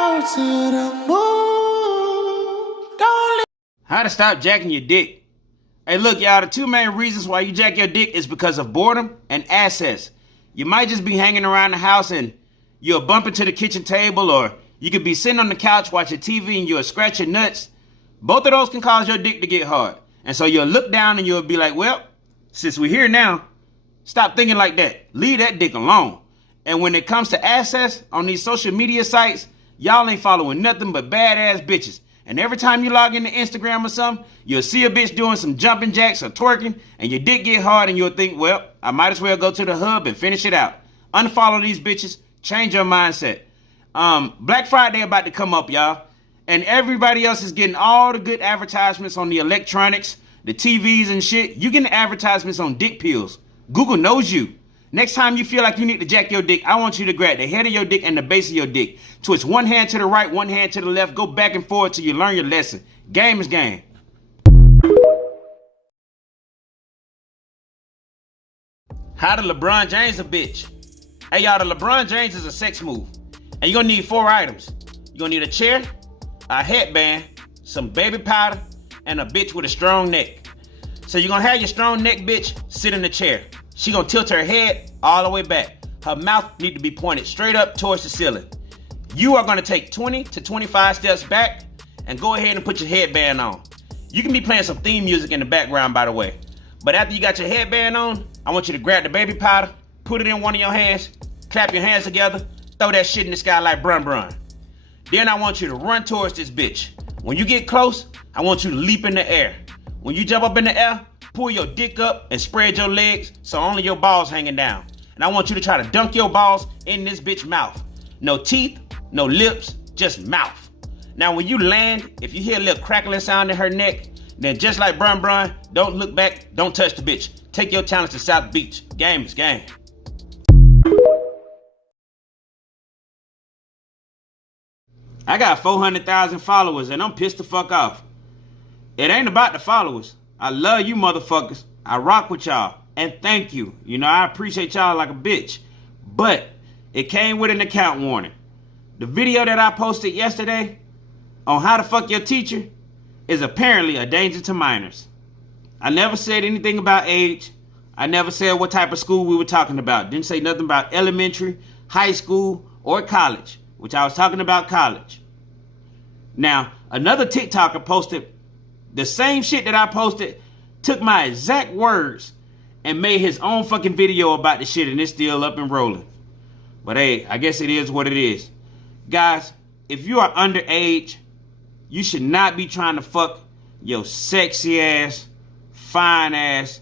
to the moon. Don't leave. How to stop jacking your dick. Hey, look, y'all, the two main reasons why you jack your dick is because of boredom and access. You might just be hanging around the house and you'll bump into the kitchen table, or you could be sitting on the couch watching TV and you'll scratch your nuts. Both of those can cause your dick to get hard. And so you'll look down and you'll be like, well, since we're here now, stop thinking like that. Leave that dick alone. And when it comes to access on these social media sites, y'all ain't following nothing but badass bitches. And every time you log into Instagram or something, you'll see a bitch doing some jumping jacks or twerking, and your dick get hard and you'll think, well, I might as well go to the hub and finish it out. Unfollow these bitches. Change your mindset. Black Friday about to come up, y'all. And everybody else is getting all the good advertisements on the electronics, the TVs and shit. You getting advertisements on dick pills. Google knows you. Next time you feel like you need to jack your dick, I want you to grab the head of your dick and the base of your dick. Twitch one hand to the right, one hand to the left. Go back and forth till you learn your lesson. Game is game. How to LeBron James a bitch. Hey, y'all, the LeBron James is a sex move. And you're going to need 4 items. You're going to need a chair, a headband, some baby powder, and a bitch with a strong neck. So you're going to have your strong neck bitch sit in the chair. She gonna tilt her head all the way back. Her mouth need to be pointed straight up towards the ceiling. You are gonna take 20 to 25 steps back and go ahead and put your headband on. You can be playing some theme music in the background, by the way. But after you got your headband on, I want you to grab the baby powder, put it in one of your hands, clap your hands together, throw that shit in the sky like brun brun. Then I want you to run towards this bitch. When you get close, I want you to leap in the air. When you jump up in the air, pull your dick up and spread your legs so only your balls hanging down. And I want you to try to dunk your balls in this bitch mouth. No teeth, no lips, just mouth. Now when you land, if you hear a little crackling sound in her neck, then just like Brun Brun, don't look back, don't touch the bitch. Take your talents to South Beach. Game is game. I got 400,000 followers and I'm pissed the fuck off. It ain't about the followers. I love you motherfuckers. I rock with y'all. And thank you. You know, I appreciate y'all like a bitch. But it came with an account warning. The video that I posted yesterday on how to fuck your teacher is apparently a danger to minors. I never said anything about age. I never said what type of school we were talking about. Didn't say nothing about elementary, high school, or college, which I was talking about college. Now, another TikToker posted the same shit that I posted, took my exact words and made his own fucking video about the shit, and it's still up and rolling. But hey, I guess it is what it is. Guys, if you are underage, you should not be trying to fuck your sexy ass, fine ass,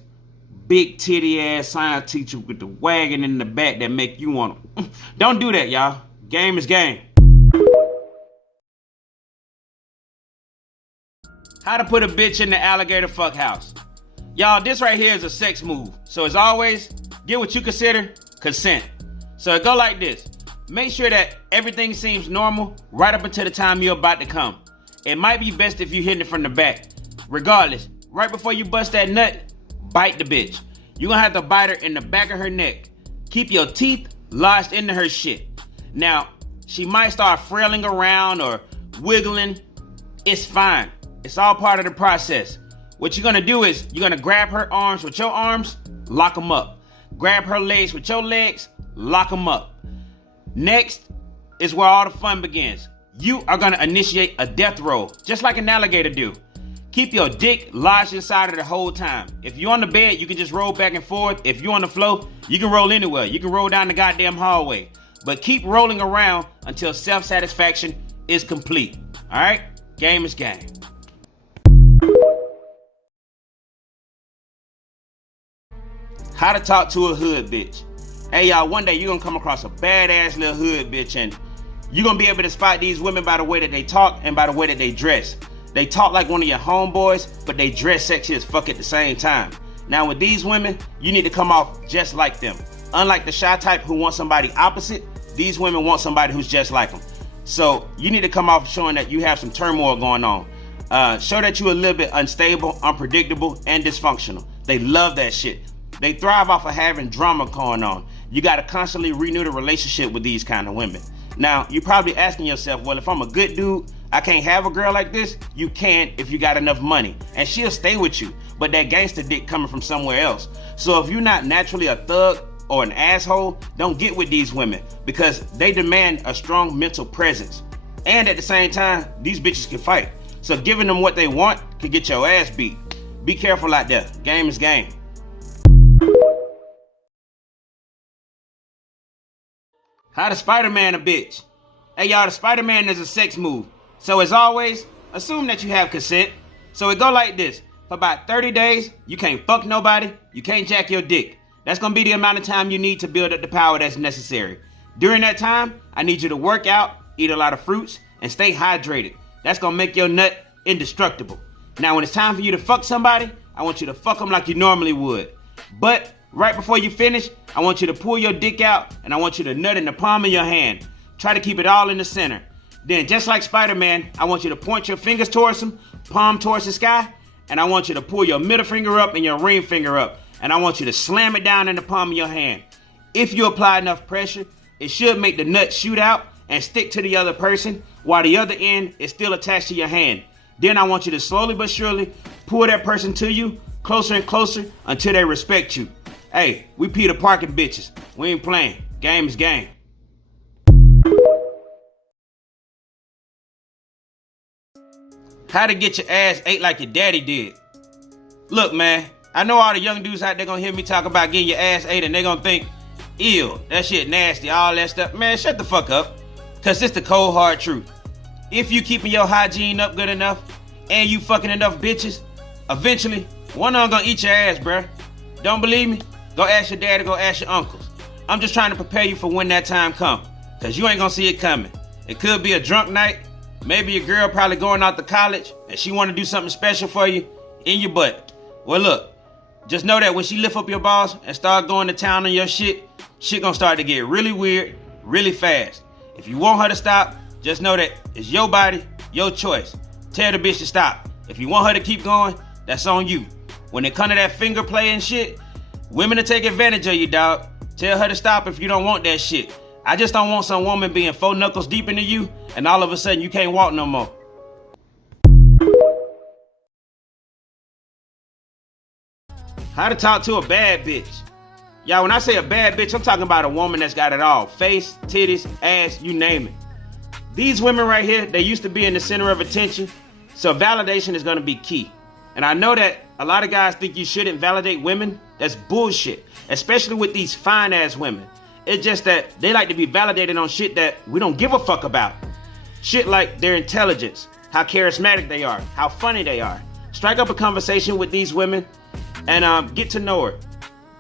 big titty ass science teacher with the wagon in the back that make you want to. Don't do that, y'all. Game is game. How to put a bitch in the alligator fuck house. Y'all, this right here is a sex move. So as always, get what you consider consent. So it go like this. Make sure that everything seems normal right up until the time you're about to come. It might be best if you hitting it from the back. Regardless, right before you bust that nut, bite the bitch. You're gonna have to bite her in the back of her neck. Keep your teeth lodged into her shit. Now, she might start frailing around or wiggling. It's fine. It's all part of the process. What you're gonna do is you're gonna grab her arms with your arms, lock them up. Grab her legs with your legs, lock them up. Next is where all the fun begins. You are gonna initiate a death roll, just like an alligator do. Keep your dick lodged inside of the whole time. If you're on the bed, you can just roll back and forth. If you're on the floor, you can roll anywhere. You can roll down the goddamn hallway. But keep rolling around until self-satisfaction is complete. All right? Game is game. How to talk to a hood bitch. Hey y'all, one day you're gonna come across a badass little hood bitch and you're gonna be able to spot these women by the way that they talk and by the way that they dress. They talk like one of your homeboys, but they dress sexy as fuck at the same time. Now with these women, you need to come off just like them. Unlike the shy type who wants somebody opposite, these women want somebody who's just like them. So you need to come off showing that you have some turmoil going on. Show that you're a little bit unstable, unpredictable, and dysfunctional. They love that shit. They thrive off of having drama going on. You got to constantly renew the relationship with these kind of women. Now, you're probably asking yourself, well, if I'm a good dude, I can't have a girl like this. You can if you got enough money, and she'll stay with you, but that gangster dick coming from somewhere else. So if you're not naturally a thug or an asshole, don't get with these women because they demand a strong mental presence. And at the same time, these bitches can fight. So giving them what they want can get your ass beat. Be careful out there. Game is game. How the Spider-Man a bitch? Hey y'all, the Spider-Man is a sex move. So as always, assume that you have consent. So it go like this. For about 30 days, you can't fuck nobody, you can't jack your dick. That's gonna be the amount of time you need to build up the power that's necessary. During that time, I need you to work out, eat a lot of fruits, and stay hydrated. That's gonna make your nut indestructible. Now when it's time for you to fuck somebody, I want you to fuck them like you normally would. But right before you finish, I want you to pull your dick out and I want you to nut in the palm of your hand. Try to keep it all in the center. Then just like Spider-Man, I want you to point your fingers towards him, palm towards the sky, and I want you to pull your middle finger up and your ring finger up. And I want you to slam it down in the palm of your hand. If you apply enough pressure, it should make the nut shoot out and stick to the other person while the other end is still attached to your hand. Then I want you to slowly but surely pull that person to you closer and closer until they respect you. Hey, we Peter Parker bitches. We ain't playing. Game is game. How to get your ass ate like your daddy did. Look, man, I know all the young dudes out there gonna hear me talk about getting your ass ate and they gonna think, ew, that shit nasty, all that stuff. Man, shut the fuck up. Cause it's the cold hard truth. If you keeping your hygiene up good enough and you fucking enough bitches, eventually one of them gonna eat your ass, bruh. Don't believe me? Go ask your dad or go ask your uncles. I'm just trying to prepare you for when that time comes. Cause you ain't gonna see it coming. It could be a drunk night. Maybe your girl probably going out to college and she want to do something special for you in your butt. Well, look, just know that when she lift up your balls and start going to town on your shit gonna start to get really weird, really fast. If you want her to stop, just know that it's your body, your choice. Tell the bitch to stop. If you want her to keep going, that's on you. When it come to that finger play and shit, women will take advantage of you, dog. Tell her to stop if you don't want that shit. I just don't want some woman being 4 knuckles deep into you and all of a sudden you can't walk no more. How to talk to a bad bitch. Y'all, when I say a bad bitch, I'm talking about a woman that's got it all. Face, titties, ass, you name it. These women right here, they used to be in the center of attention, so validation is gonna be key. And I know that a lot of guys think you shouldn't validate women. That's bullshit, especially with these fine ass women. It's just that they like to be validated on shit that we don't give a fuck about. Shit like their intelligence, how charismatic they are, how funny they are. Strike up a conversation with these women and get to know her.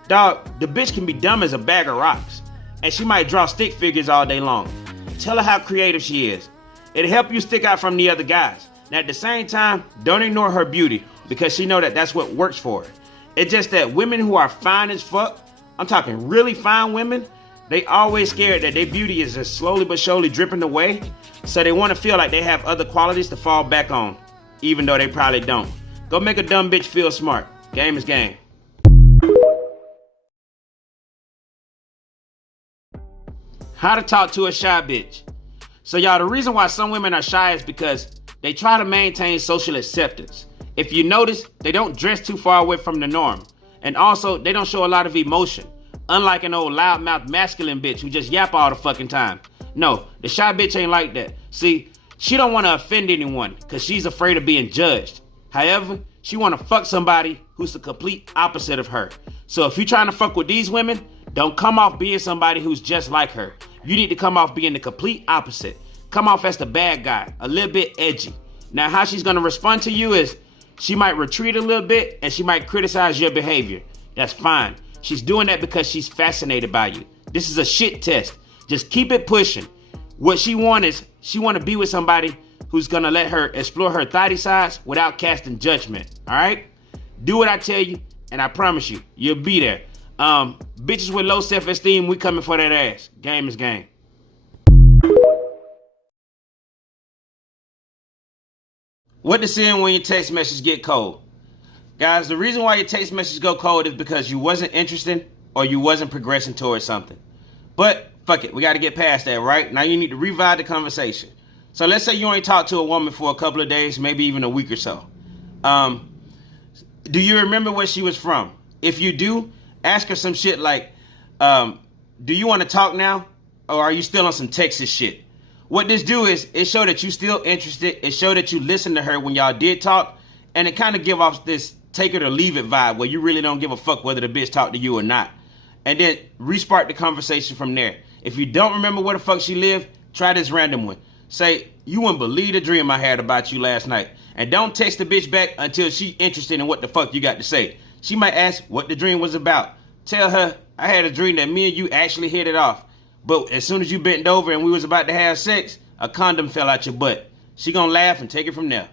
Dog, the bitch can be dumb as a bag of rocks. And she might draw stick figures all day long. Tell her how creative she is. It'll help you stick out from the other guys. Now at the same time, don't ignore her beauty because she know that that's what works for her. It's just that women who are fine as fuck, I'm talking really fine women, they always scared that their beauty is just slowly but surely dripping away. So they want to feel like they have other qualities to fall back on, even though they probably don't. Go make a dumb bitch feel smart. Game is game. How to talk to a shy bitch. So y'all, the reason why some women are shy is because they try to maintain social acceptance. If you notice, they don't dress too far away from the norm. And also, they don't show a lot of emotion. Unlike an old loudmouth masculine bitch who just yap all the fucking time. No, the shy bitch ain't like that. See, she don't want to offend anyone because she's afraid of being judged. However, she want to fuck somebody who's the complete opposite of her. So if you're trying to fuck with these women, don't come off being somebody who's just like her. You need to come off being the complete opposite. Come off as the bad guy, a little bit edgy. Now, how she's going to respond to you is she might retreat a little bit and she might criticize your behavior. That's fine. She's doing that because she's fascinated by you. This is a shit test. Just keep it pushing. What she wants is she want to be with somebody who's going to let her explore her thotty sides without casting judgment. All right? Do what I tell you, and I promise you, you'll be there. Bitches with low self-esteem, we coming for that ass. Game is game. What to send when your text message get cold? Guys, the reason why your text message go cold is because you wasn't interested or you wasn't progressing towards something. But fuck it, we got to get past that, right? Now you need to revive the conversation. So let's say you ain't talked to a woman for a couple of days, maybe even a week or so. Do you remember where she was from? If you do, ask her some shit like, do you want to talk now? Or are you still on some Texas shit? What this do is, it show that you still interested. It show that you listened to her when y'all did talk. And it kind of give off this take it or leave it vibe where you really don't give a fuck whether the bitch talked to you or not. And then respark the conversation from there. If you don't remember where the fuck she lived, try this random one. Say, you wouldn't believe the dream I had about you last night. And don't text the bitch back until she interested in what the fuck you got to say. She might ask what the dream was about. Tell her, I had a dream that me and you actually hit it off. But as soon as you bent over and we was about to have sex, a condom fell out your butt. She gonna laugh and take it from there.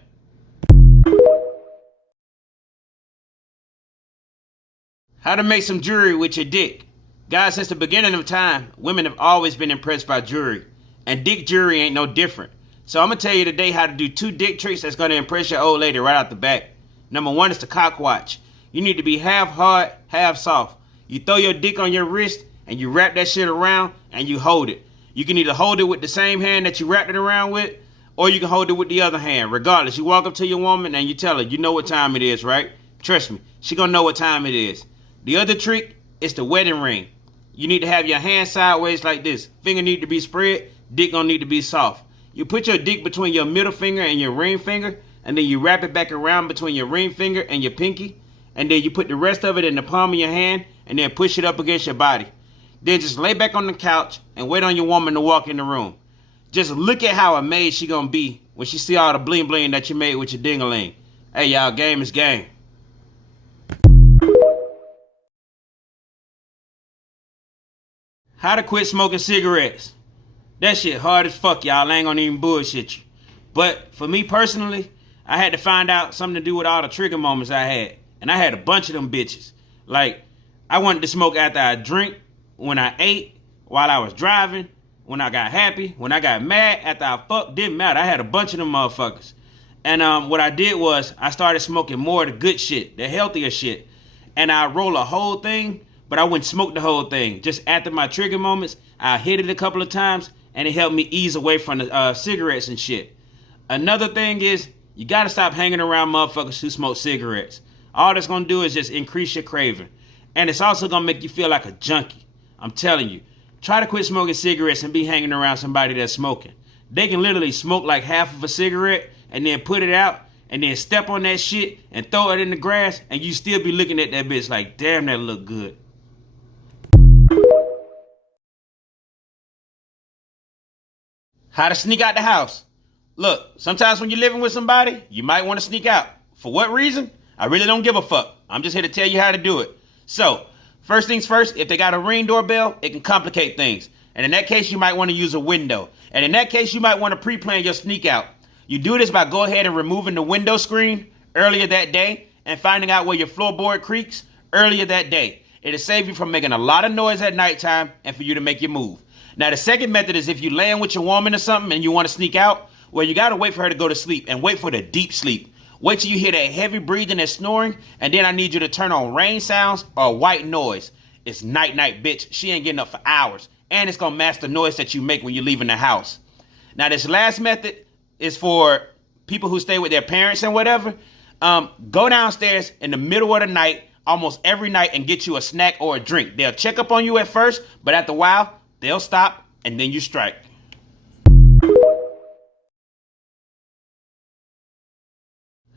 How to make some jewelry with your dick. Guys, since the beginning of time, women have always been impressed by jewelry. And dick jewelry ain't no different. So I'm gonna tell you today how to do 2 dick tricks that's gonna impress your old lady right out the back. Number 1 is the cock watch. You need to be half hard, half soft. You throw your dick on your wrist and you wrap that shit around and you hold it. You can either hold it with the same hand that you wrapped it around with, or you can hold it with the other hand. Regardless, you walk up to your woman and you tell her, you know what time it is, right? Trust me, she gonna know what time it is. The other trick is the wedding ring. You need to have your hand sideways like this. Finger need to be spread, dick gonna need to be soft. You put your dick between your middle finger and your ring finger, and then you wrap it back around between your ring finger and your pinky, and then you put the rest of it in the palm of your hand, and then push it up against your body. Then just lay back on the couch and wait on your woman to walk in the room. Just look at how amazed she gonna be when she see all the bling bling that you made with your ding-a-ling. Hey y'all, game is game. How to quit smoking cigarettes. That shit hard as fuck, y'all. I ain't gonna even bullshit you. But for me personally, I had to find out something to do with all the trigger moments I had. And I had a bunch of them bitches. Like, I wanted to smoke after I drink, when I ate, while I was driving, when I got happy, when I got mad, after I fucked, didn't matter. I had a bunch of them motherfuckers. And what I did was, I started smoking more of the good shit, the healthier shit. And I roll a whole thing, but I wouldn't smoke the whole thing. Just after my trigger moments, I hit it a couple of times, and it helped me ease away from the cigarettes and shit. Another thing is, you gotta stop hanging around motherfuckers who smoke cigarettes. All that's gonna do is just increase your craving. And it's also gonna make you feel like a junkie. I'm telling you, try to quit smoking cigarettes and be hanging around somebody that's smoking. They can literally smoke like half of a cigarette and then put it out and then step on that shit and throw it in the grass, and you still be looking at that bitch like, damn, that look good. How to sneak out the house. Look, sometimes when you're living with somebody, you might want to sneak out. For what reason? I really don't give a fuck. I'm just here to tell you how to do it. So, first things first, if they got a Ring doorbell, it can complicate things. And in that case, you might want to use a window. And in that case, you might want to pre-plan your sneak out. You do this by go ahead and removing the window screen earlier that day and finding out where your floorboard creaks earlier that day. It'll save you from making a lot of noise at nighttime and for you to make your move. Now, the second method is if you're laying with your woman or something and you want to sneak out, well, you got to wait for her to go to sleep and wait for the deep sleep. Wait till you hear that heavy breathing and snoring, and then I need you to turn on rain sounds or white noise. It's night-night, bitch. She ain't getting up for hours. And it's going to mask the noise that you make when you're leaving the house. Now, this last method is for people who stay with their parents and whatever. Go downstairs in the middle of the night, almost every night, and get you a snack or a drink. They'll check up on you at first, but after a while, they'll stop, and then you strike.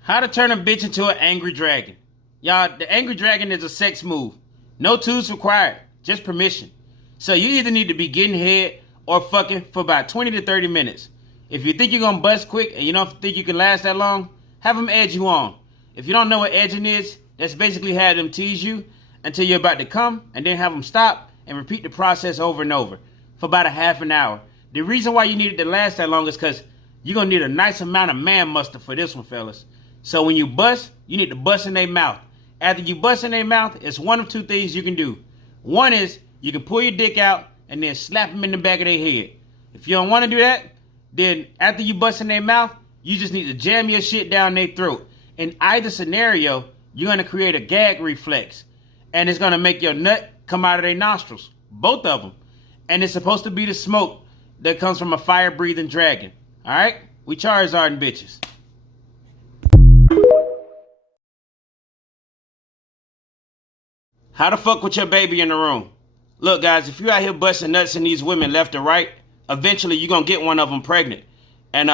How to turn a bitch into an angry dragon. Y'all, the angry dragon is a sex move. No tools required, just permission. So you either need to be getting head or fucking for about 20 to 30 minutes. If you think you're gonna bust quick and you don't think you can last that long, have them edge you on. If you don't know what edging is, that's basically have them tease you until you're about to come, and then have them stop and repeat the process over and over for about a half an hour. The reason why you need it to last that long is because you're gonna need a nice amount of man muster for this one, fellas. So when you bust, you need to bust in their mouth. After you bust in their mouth, it's one of two things you can do. One is you can pull your dick out and then slap them in the back of their head. If you don't want to do that, then after you bust in their mouth, you just need to jam your shit down their throat. In either scenario, you're going to create a gag reflex, and it's going to make your nut come out of their nostrils, both of them. And it's supposed to be the smoke that comes from a fire-breathing dragon. Alright? We Charizarding bitches. How to fuck with your baby in the room? Look, guys, if you're out here busting nuts in these women left and right, eventually you're going to get one of them pregnant. And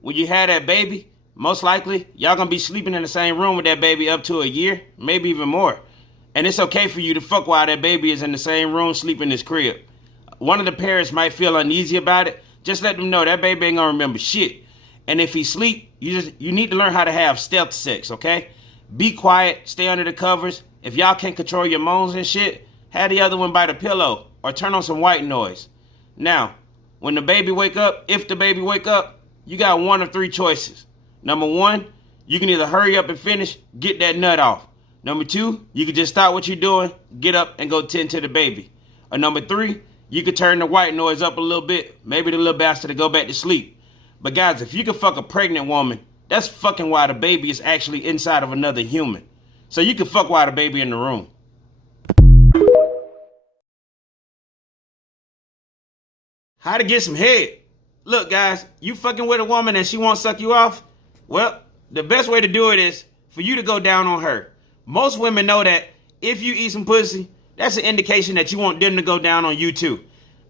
when you have that baby, most likely y'all going to be sleeping in the same room with that baby up to a year, maybe even more. And it's okay for you to fuck while that baby is in the same room sleeping in his crib. One of the parents might feel uneasy about it. Just let them know that baby ain't going to remember shit. And if he sleep, you need to learn how to have stealth sex, okay? Be quiet, stay under the covers. If y'all can't control your moans and shit, have the other one by the pillow or turn on some white noise. Now, when the baby wake up, if the baby wake up, you got one of three choices. Number one, you can either hurry up and finish, get that nut off. Number two, you can just stop what you're doing, get up and go tend to the baby. Or number three, you can turn the white noise up a little bit, maybe the little bastard to go back to sleep. But guys, if you can fuck a pregnant woman, that's fucking why the baby is actually inside of another human. So you can fuck while the baby in the room. How to get some head? Look, guys, you fucking with a woman and she won't suck you off? Well, the best way to do it is for you to go down on her. Most women know that if you eat some pussy, that's an indication that you want them to go down on you too.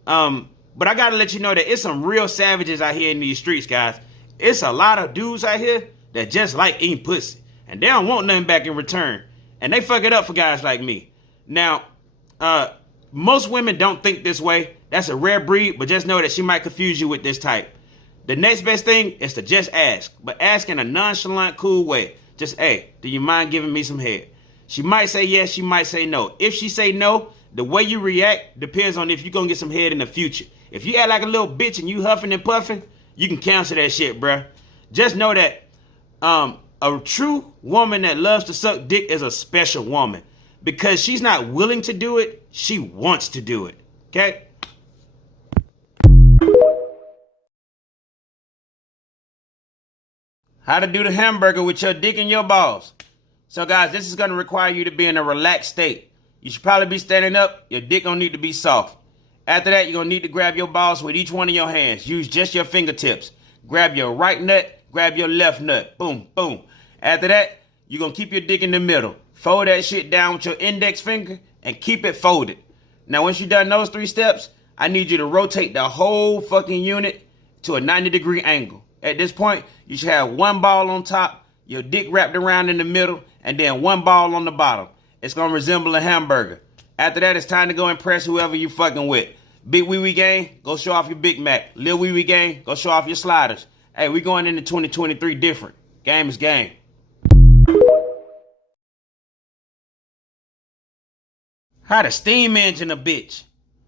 But I gotta let you know that it's some real savages out here in these streets, guys. It's a lot of dudes out here that just like eating pussy. And they don't want nothing back in return. And they fuck it up for guys like me. Now, most women don't think this way. That's a rare breed, but just know that she might confuse you with this type. The next best thing is to just ask, but ask in a nonchalant, cool way. Just, hey, do you mind giving me some head? She might say yes, she might say no. If she say no, the way you react depends on if you're gonna get some head in the future. If you act like a little bitch and you huffing and puffing, you can cancel that shit, bruh. Just know that a true woman that loves to suck dick is a special woman. Because she's not willing to do it, she wants to do it. Okay? How to do the hamburger with your dick and your balls. So guys, this is going to require you to be in a relaxed state. You should probably be standing up. Your dick going to need to be soft. After that, you're going to need to grab your balls with each one of your hands. Use just your fingertips. Grab your right nut, grab your left nut. Boom, boom. After that, you're going to keep your dick in the middle. Fold that shit down with your index finger and keep it folded. Now, once you've done those 3 steps, I need you to rotate the whole fucking unit to a 90-degree angle. At this point, you should have one ball on top, your dick wrapped around in the middle, and then one ball on the bottom. It's going to resemble a hamburger. After that, it's time to go impress whoever you fucking with. Big Wee Wee gang, go show off your Big Mac. Lil Wee Wee gang, go show off your sliders. Hey, we going into 2023 different. Game is game. How to steam engine a bitch.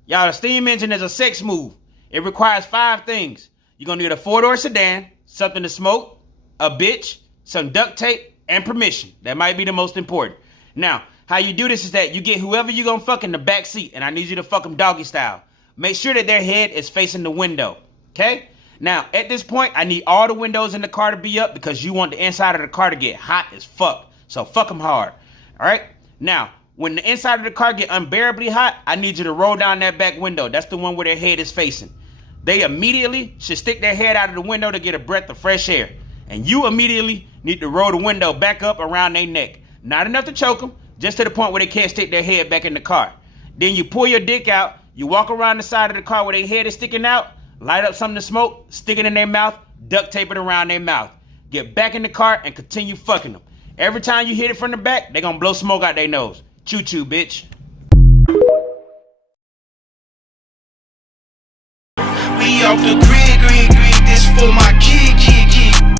Y'all, the steam engine is a sex move. It requires 5 things. You're going to need a 4-door sedan, something to smoke, a bitch, some duct tape, and permission. That might be the most important. Now, how you do this is that you get whoever you're going to fuck in the back seat, and I need you to fuck them doggy style. Make sure that their head is facing the window, okay? Now, at this point, I need all the windows in the car to be up because you want the inside of the car to get hot as fuck. So fuck them hard, all right? Now, when the inside of the car get unbearably hot, I need you to roll down that back window. That's the one where their head is facing. They immediately should stick their head out of the window to get a breath of fresh air. And you immediately need to roll the window back up around their neck. Not enough to choke them, just to the point where they can't stick their head back in the car. Then you pull your dick out, you walk around the side of the car where their head is sticking out, light up something to smoke, stick it in their mouth, duct tape it around their mouth. Get back in the car and continue fucking them. Every time you hit it from the back, they're gonna blow smoke out their nose. Choo-choo, bitch. We off the grid, this for my kids.